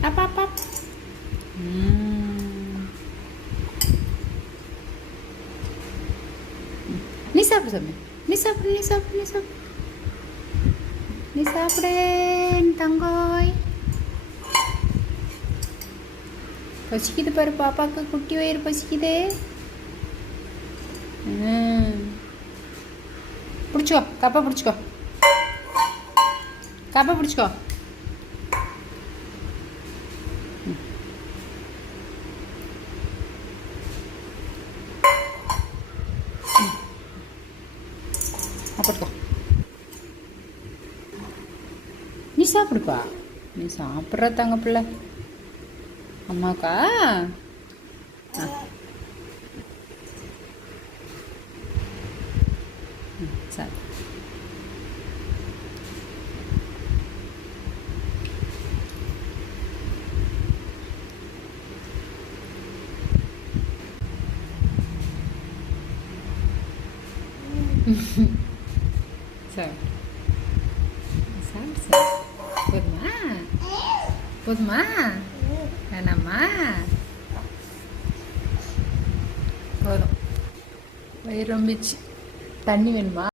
apa apa hmm. ini siapa sampe ini siapa ini siapa ini siapa ini siapa ini tanggoy pasti kita baru papa ke kuki air pasti kita hmm. Purcho, kapa purcho. Kapa purcho. Hmm. Apa tuh, ini sahabat? Kok ini sahabat? Berat, anggaplah sama sir sir sir போதுமா போதுமா வேணாமா போதும் வயிறு ரொம்பிச்சு தண்ணி வேணுமா